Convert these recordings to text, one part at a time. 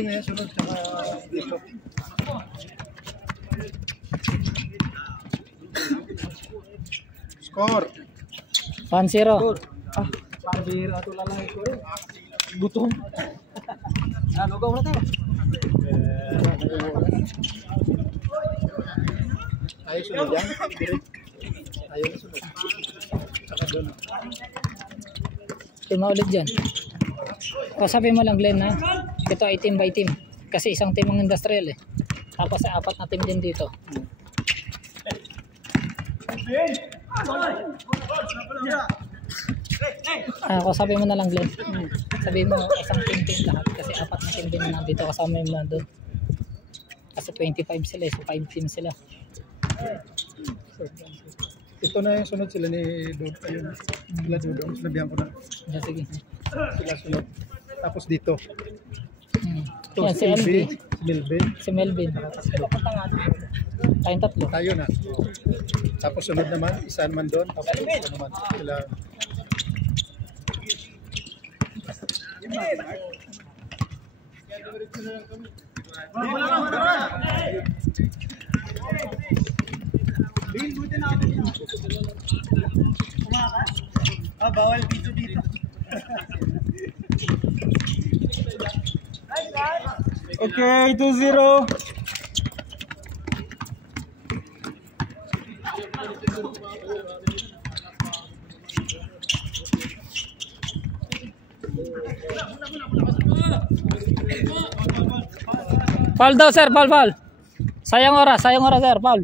Bossing na yan, sunod. Tsaka dito. Score. 1-0. Ah, pambira ito lalaki ko rin. Gutom. Lugaw na tayo. Ayaw sunod yan. Ayaw na sunod. Tsaka doon. Tuma ulit dyan. O sabi mo lang Glenn na ito ay team by team. Kasi isang team ang industrial eh. Tapos ay 4 na team din dito. Ako sabi mo na lang Glenn. Sabi mo isang team lahat. Kasi 4 na team din na nandito. Kasama yung nandun. Kasi 25 sila eh. So 5 team sila. Ito na yung sunod sila ni Dudong. Ayun. Sila Dudong. Sinabihan ko na. Yeah, sige. Sila sunod. Tapos dito. Ito Yan, si Melvin. Si Melvin. Si Melvin. Tayong tatlo. Tayo na. Tapos sunod naman. Isa naman doon. Tapos ito naman. Sila. Bawal dito dito. Okay, 2-0. Foul daw sir, foul. Sayang oras sir, foul.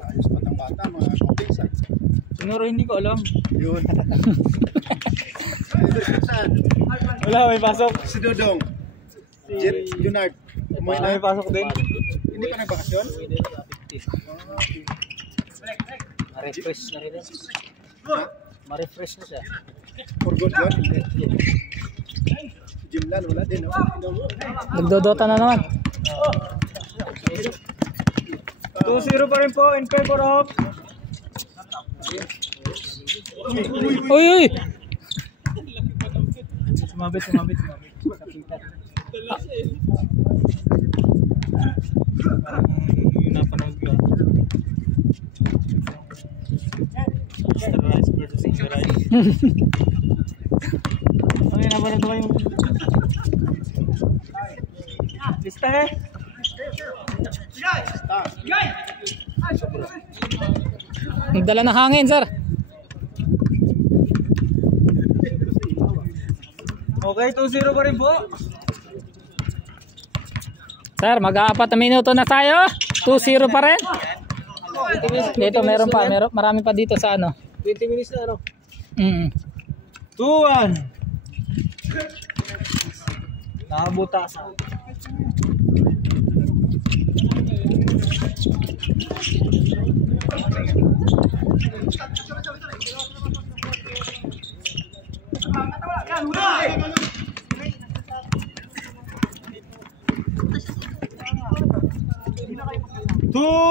Ayos pa ng bata mga kapinsan. Siguro hindi ko alam. Yun. Wala, may pasok. Si Dudong. Junard. May pasok din. Hindi pa nagbakasyon? Ma-refresh na rin. Ma-refresh na siya. For good yun? Hindi. Jimlan, wala din. No? Nagdodota na naman. 2-0 pa rin po in favor of. Uy! Sumabit. Yung napanood ko. Mr. Rice versus Inga Rice. Ano yung napanood ko yung lista eh? Nagdala ng hangin sir. Okay, 2-0 pa rin po. Sir, mag-4 na minuto na tayo. 2-0 pa rin. Dito meron pa, marami pa dito sa ano. 20 minutes na ano? 2-1. Nakabutasan.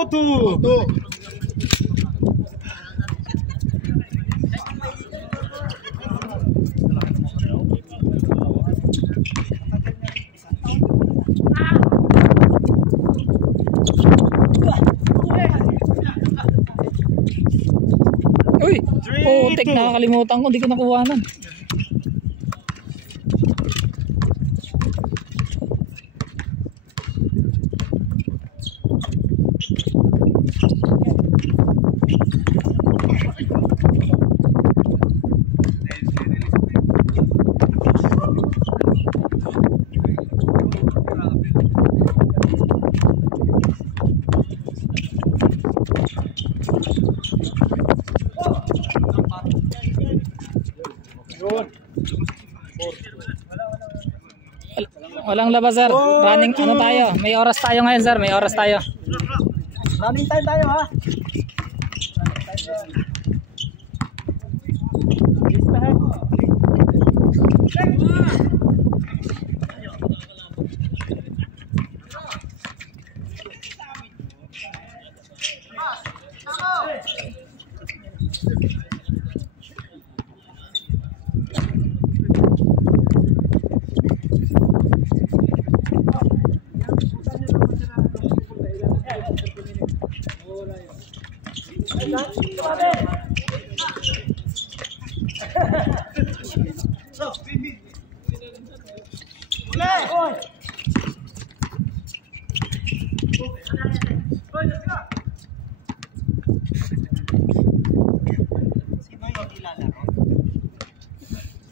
Two. Uy! Putik, nakakalimutan ko, hindi ko nakuhanan. Walang labas sir. Running ano tayo? May oras tayo ngayon sir, may oras tayo. Running time tayo ha.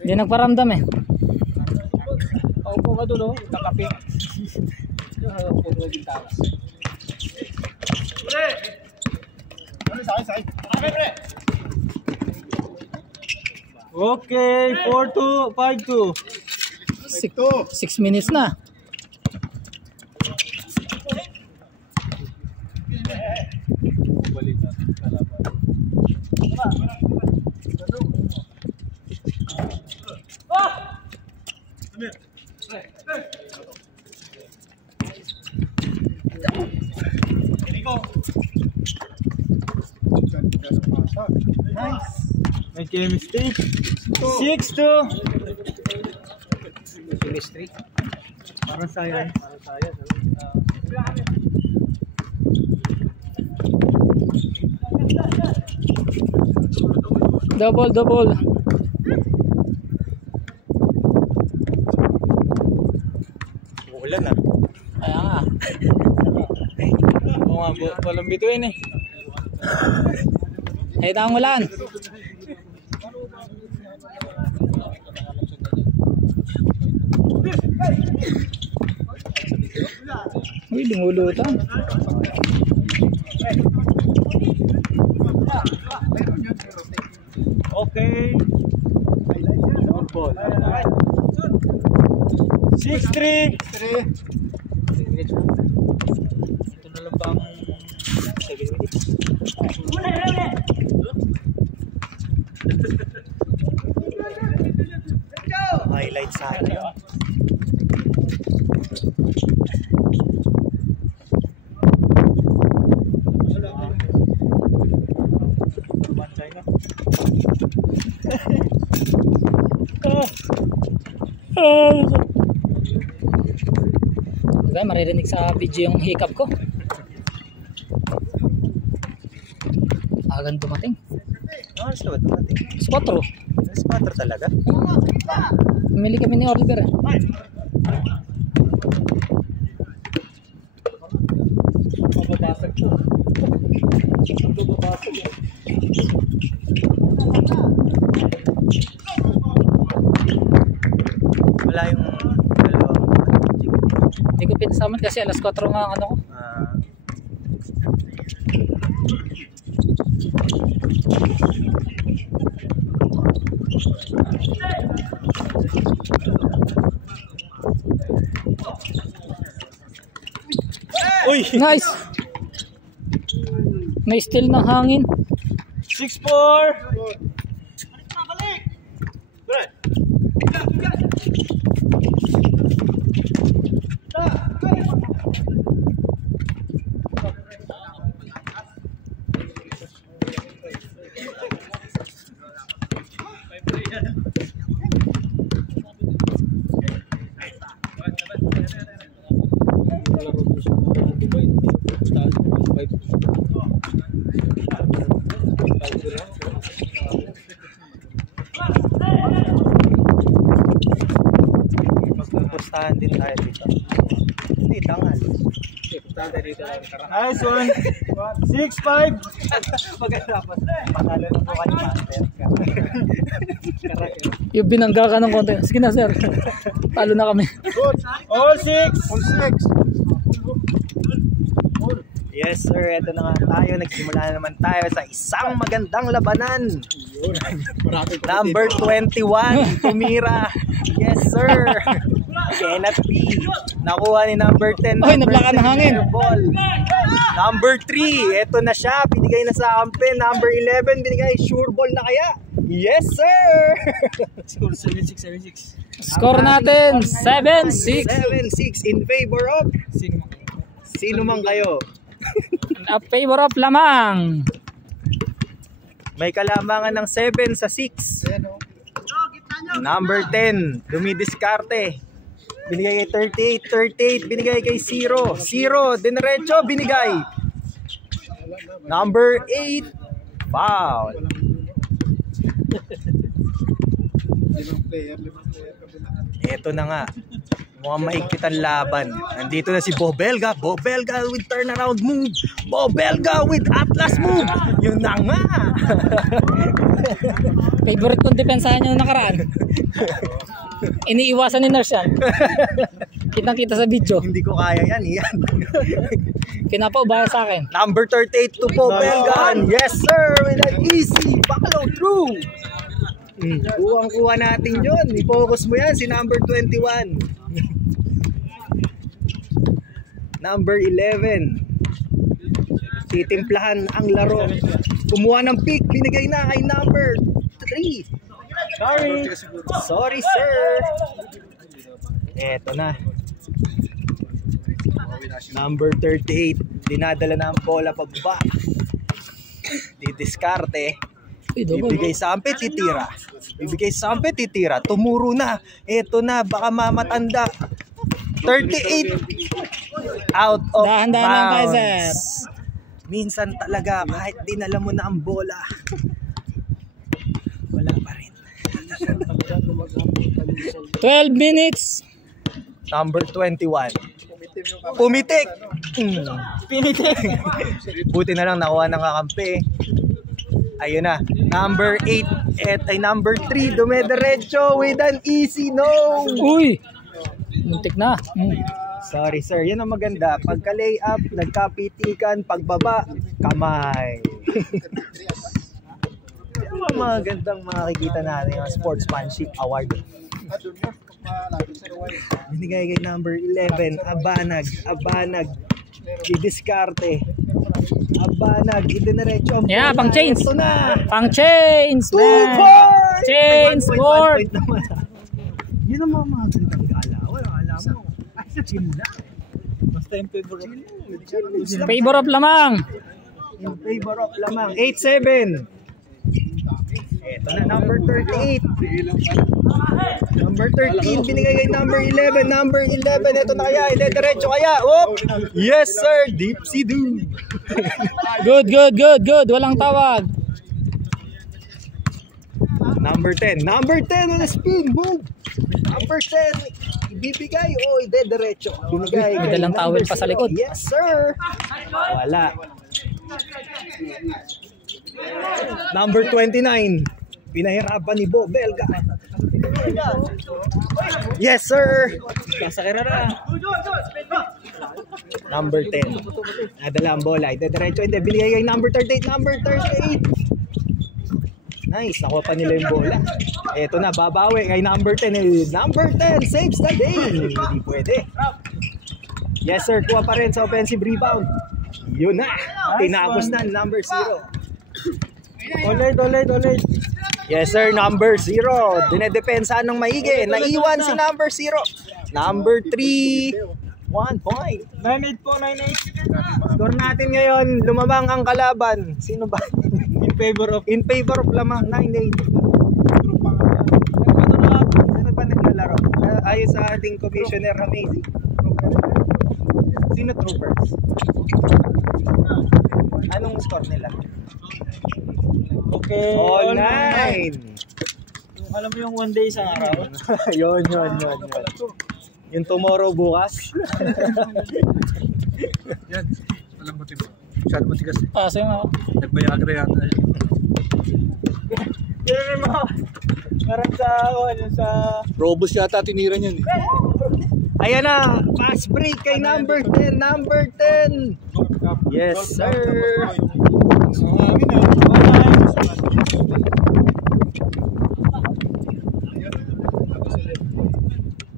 Hindi nagparamdam eh. Paupo ka doon, kakapit. Paupo ka gitara. Okay, 4-2, 5-2. 6 minutes na. Balik natin kalaban. May chemistry. 6-2. Chemistry. Parang science. Para saya. Double. Ulan na. Kaya nga. Oo nga, walang bituin eh. Kahit ang ulan. Uy, lumulutan. Okay. Football. 6-3. Ito na lang ba ang 7 minutes? Highlight sa akin. Bantay na. Diba, maririnig sa video yung hiccup ko. Agan dumating. Oras na ba dumating? 4. Alas 4 talaga? Pumili kami ni Oliver eh. Mababasag to. Mababasag yan. Wala yung dalawang Hindi ko pinasaman kasi alas 4 nga ang ano ko. Uy! Nice! May still ng hangin. 6-4. Magpupustahan din tayo dito. Hindi, tangal. Nice one. 6-5. Pagkatapos, panalo na po ka ni Master. Yung binangga ka ng konti. Sige na sir. Talo na kami. All 6. Yes sir, eto na nga tayo. Nagsimula na naman tayo sa isang magandang labanan. Number 21, tumira. Yes sir. Kenneth P. Nakuha ni number 10. Ay, nablaka ng hangin. Ball. Number 3, eto na siya. Binigay na sa kampe. Number 11, binigay. Sure ball na kaya? Yes sir. Score 7-6. Score natin 7-6. 7-6 in favor of sino man kayo. A favor of lamang. May kalamangan ng 7 sa 6. Number 10, dumidiskarte. Binigay kay 38, binigay kay 0. 0, dinerecho, binigay. Number 8, foul. Ito na nga. Mukhang maigpit ang laban. Nandito na si Bobelga. Bobelga with turnaround move. Bobelga with Atlas move. Yun na nga. Favorite kong depensahan nyo nakaraan. Iniiwasan ni Nurse yan. Kitang-kita sa video. Hindi ko kaya yan. Yan. Pinapaubaya sa akin. Number 38 to po, Belgan. Yes, sir. With an easy follow through. Kuwang-kuha natin yun. I-focus mo yan, si number 21. Number 11. Titimplahan ang laro. Kumuha ng pick. Binigay na kay number 3. Sorry, sir. Eto na. Number 38. Dinadala na ang bola pababa. Didiskarte. Bibigay sa ampe, titira. Bibigay sa ampe, titira. Tumuro na. Eto na, baka mamatanda. 38. Out of bounds. Minsan talaga, kahit dinala mo na ang bola, wala pa rin. 12 minutes. Number 21. Pumitik. Pinitik. Buti na lang nakuha ng kakampi. Ayun na. Number 8 at ay number 3. Dumediretso with an easy no. Uy. Muntik na. Sorry sir. Yan ang maganda. Pagka layup, nagkapitikan, pagbaba, kamay. Yan ang magandang makikita natin yung sportsmanship award. Binigay kay number 11. Abanag. Didiskarte. Abanag. Idiniretso. Yeah, pang chains. Ito na. Pang chains. 2 points. Chains board. Yun ang mga magandang gala. Wala alam mo. Basta yung favorite. Favor of lamang. In favor of lamang. 8-7. Ito na, number 38. Number 13, binigay kay number 11. Number 11, ito na kaya. Diretso kaya. Oop! Yes, sir. Deepsy do. Good. Walang tawag. Number 10. Number 10 on the spin. Move. Number 10. Ibibigay o idediretso. Binigay kay May dalang towel pa sa likod. Yes, sir. Wala. Number 29. Pinahirapan ni Bo Belga. Yes, sir. Number 10. Nadala ang bola. Idediretso. Hindi. Binigay kay number 38. Number 38. Nice. Nakuha pa nila yung bola. Eto na. Babawi kay number 10. Number 10 saves the day. Hindi pwede. Yes, sir. Kuha pa rin sa offensive rebound. Yun na. Tinapos na number 0. Ulit. Yes, sir. Number 0. Dinedepensa ng maigi. Naiwan si number 0. Number 3. 1 point. 9-8 po, 9-8. Score natin ngayon. Lumabang ang kalaban. Sino ba? In favor of lamang. 9-8. Sino ba naglalaro? Ayon sa ating commissioner Ramezi. Sino troopers? Anong score nila? Okay. All 9. Alam mo yung one day sa araw? Yun. Yung tomorrow bukas. Yan. Alam mo diba? Masyado matigas eh. Paso yung ako. Nagbayagra yata eh. Yan mo. Parang sa Robos yata tinira niyan eh. Ayan na. Fast break kay number 10. Number 10. Yes, sir.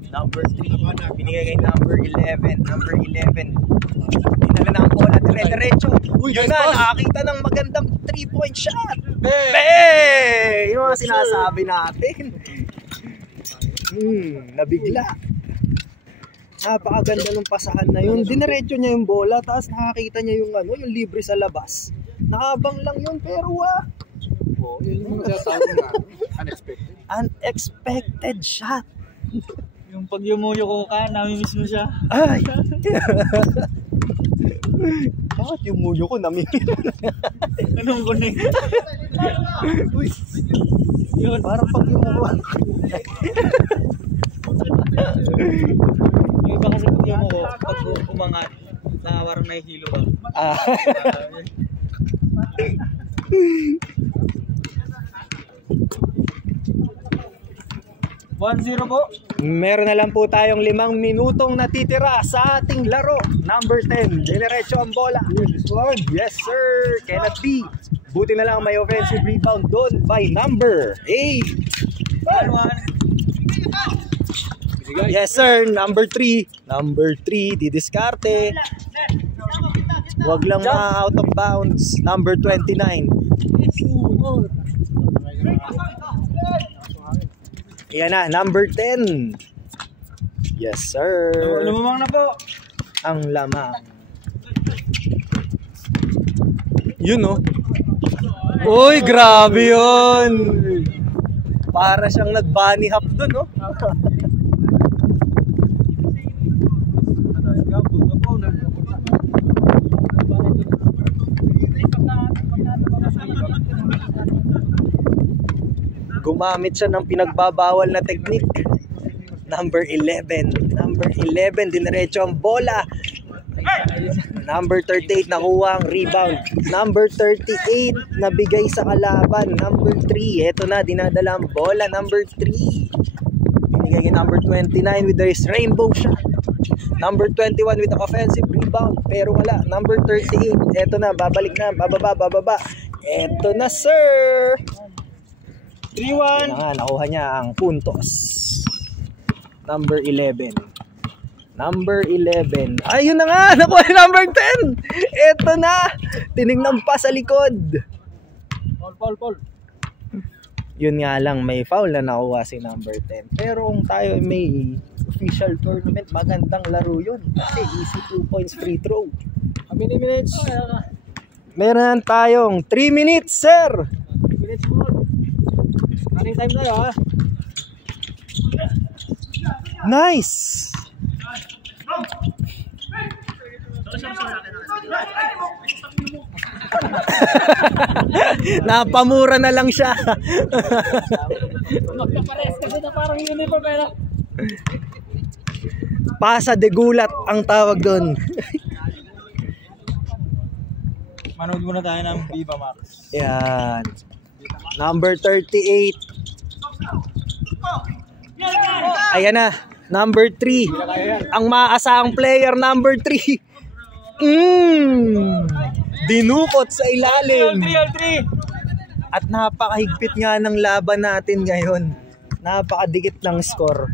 Number 3. Binigay kay number 11. Number 11. Dinala na ang bola. Diretso. Yun na. Nakakita ng magandang 3-point shot. Bang! Yung mga sinasabi natin. Nabigla. Napakaganda ng pasahan na yun. Dinerecho niya yung bola, tapos nakakita niya yung yung libre sa labas. Nakabang lang yun, pero Yun yung matatawag na unexpected. Unexpected shot. Yung pag yumuyo ka, namimiss mo siya. Ay! Bakit yung muyo ko namimil? Anong kuning? Uy! Yun, parang pag yumuyo. Yung iba kasi pag yumuyo, pag umangat, nawarang nahihilo ka. 1-0 po. Meron na lang po tayong 5 minutong natitira sa ating laro. Number 10, dinerecho ang bola. Yes sir, cannot be. Buti na lang may offensive rebound doon by number 8. Yes sir, number 3. Number 3, didiskarte. Wag lang out of bounds. Number 29. Yan na, number 10. Yes sir. Lumamang na po. Ang lamang. Yun oh. Uy, grabe yun. Para siyang nag-bunny hop dun oh. Gumamit siya ng pinagbabawal na technique. Number 11. Number 11, dinerecho ang bola. Number 38, nakuha ang rebound. Number 38, nabigay sa kalaban. Number 3, eto na, dinadala ang bola. Number 3, binigay kay number 29 with his rainbow shot. Number 21 with the offensive rebound. Pero wala. Number 38, eto na, babalik na, bababa. Eto na, sir. 3-1. Nakuha niya ang puntos. Number 11. Number 11. Ayun na nga, nakuha ni number 10. Eto na. Tinignan pa sa likod. Paul. Yun nga lang, may foul na nakuha si number 10. Pero kung tayo may official tournament, magandang laro yun. Kasi easy 2 points free throw. How many minutes? Meron tayong 3 minutes, sir. 3 minutes po. Running time na ha. Nice. Napamura na lang siya. Magkapares kasi na parang uniform pero Pasa de gulat ang tawag doon. Manood muna tayo ng Viva Max. Yan. Number 38. Ayan na. Number 3. Ang maaasahang player, number 3. Dinukot sa ilalim. 3-3. At napakahigpit nga ng laban natin ngayon. Napakadikit ng score.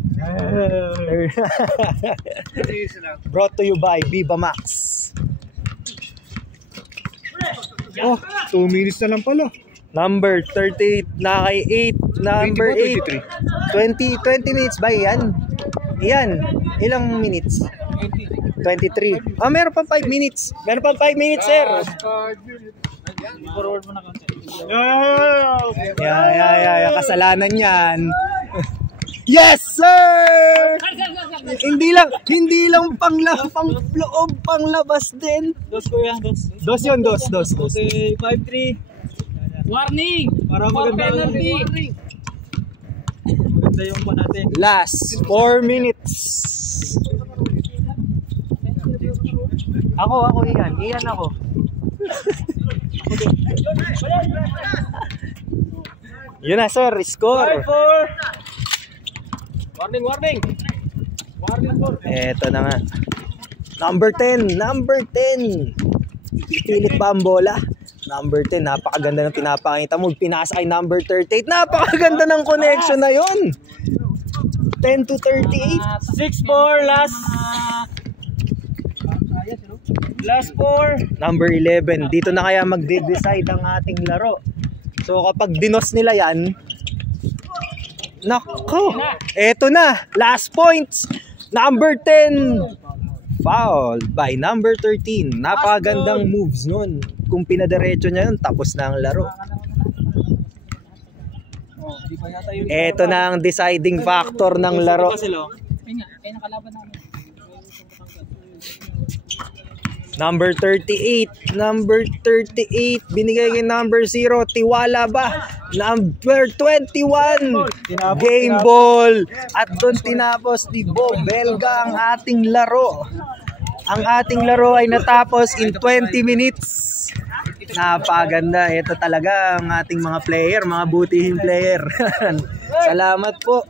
Brought to you by Viva Max. Oh, 2 minutes na lang pala. Number 38 na kay 8. Number 8. 20 minutes ba yan? Yan. Ilang minutes? 23. Ah, meron pa 5 minutes. Meron pa 5 minutes, sir. Forward mo na konti. Yeah. Kasalanan yan. Yes, sir! Hindi lang pang loob, pang labas din. Dos ko yan, dos. Dos yun, dos. Okay, 5-3. warning! Para maganda penalty! Maganda yung pa natin. Last 4 minutes. Ako, Ian ako. Yun na, sir, score. 5-4. Warning. Eto na nga. Number 10. Pilit ba ang bola? Number 10, napakaganda ng pinapakita mo. Pinasa kay number 38. Napakaganda ng connection na yun. 10 to 38. 6-4, last 4. Number 11. Dito na kaya magde-decide ang ating laro. So kapag dinos nila yan, nako, eto na, last points. Number 10, fouled by number 13. Napakagandang moves nun. Kung pinadiretso niya yun, tapos na ang laro. Eto na ang deciding factor ng laro. Kaya nakalaban namin. Number 38, binigay kay number 0, tiwala ba? Number 21, game ball. At doon tinapos ni Bob Belga ang ating laro. Ang ating laro ay natapos in 20 minutes. Napaganda. Ito talaga ang ating mga player, mga butihing player. Salamat po.